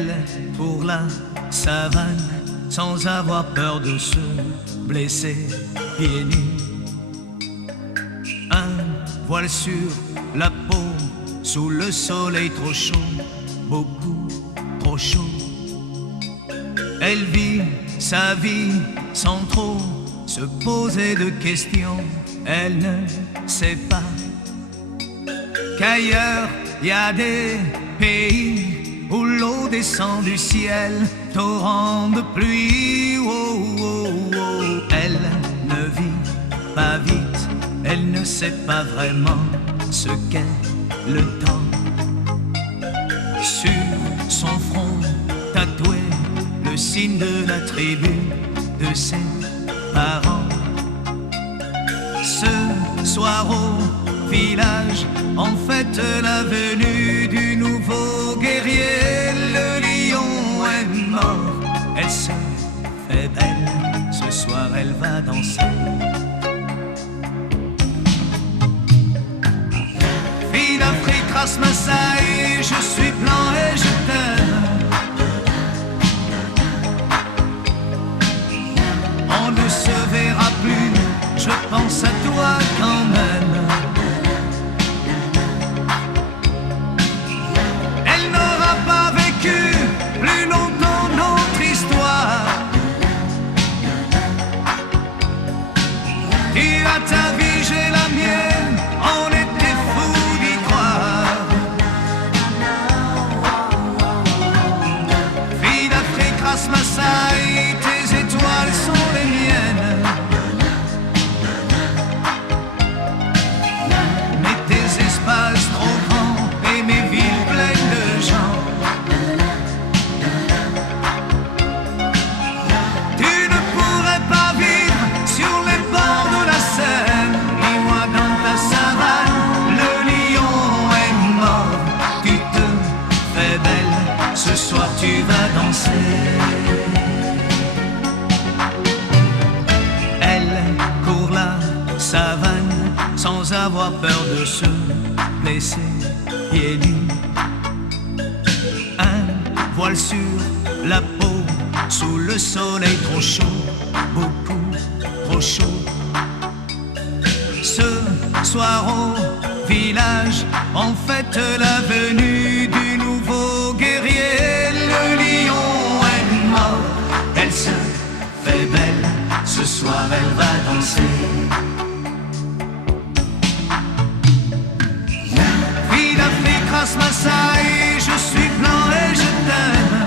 Elle pour la savane, sans avoir peur de se blesser pieds nus. Un voile sur la peau, sous le soleil trop chaud, beaucoup trop chaud. Elle vit sa vie sans trop se poser de questions. Elle ne sait pas qu'ailleurs y a des pays où l'eau descend du ciel, torrent de pluie. Oh, oh, oh. Elle ne vit pas vite, elle ne sait pas vraiment ce qu'est le temps. Sur son front tatoué le signe de la tribu de ses parents. Ce soir au village, on fête la venue du nouveau guerrier. Le lion est mort, elle se fait belle, ce soir elle va danser. Fille d'Afrique, race Maasai, je suis blanc et je t'aime. On ne se verra plus, je pense à toi quand même. Elle n'aura pas vécu plus longtemps notre histoire. Tu as ta vie, j'ai la mienne, on était fous d'y croire. Fille d'Afrique, race Maasai, tes étoiles sont les miennes. Mais tes espaces trop grands et mes villes pleines de gens. Tu ne pourrais pas vivre sur les bords de la Seine, ni moi dans ta savane. Le lion est mort, tu te fais belle, ce soir tu vas danser. Savane, sans avoir peur de se blesser pieds nus. Un voile sur la peau, sous le soleil trop chaud, beaucoup trop chaud. Ce soir au village, on fête la venue du nouveau guerrier. Le lion est mort, elle se fait belle, ce soir elle va danser. Race Maasai, je suis blanc et je t'aime.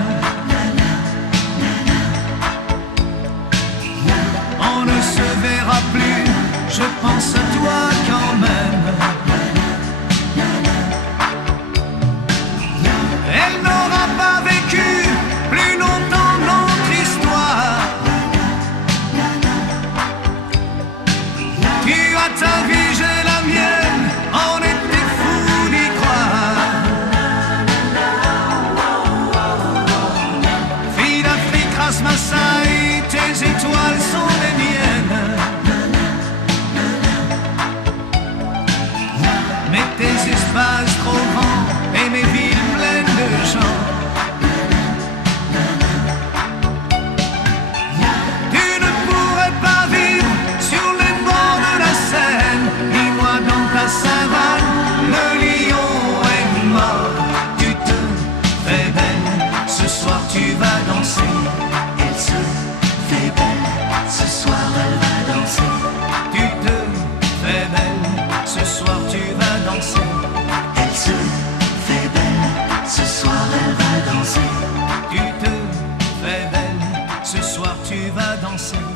On ne se verra plus, je pense à toi quand même. Elle n'aura pas vécu plus longtemps notre histoire. Tu as ta vie, j'ai la mienne, on était fous d'y croire. Race Maasai, tes étoiles sont les miennes. Mais tes espaces trop grands et mes villes pleines de gens. Tu ne pourrais pas vivre sur les bords de la Seine, ni moi dans ta savane. Le lion est mort, tu te fais belle, ce soir tu vas danser. Ce soir elle va danser. Tu te fais belle, ce soir tu vas danser. Elle se fait belle, ce soir elle va danser. Tu te fais belle, ce soir tu vas danser.